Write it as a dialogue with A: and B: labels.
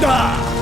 A: Die!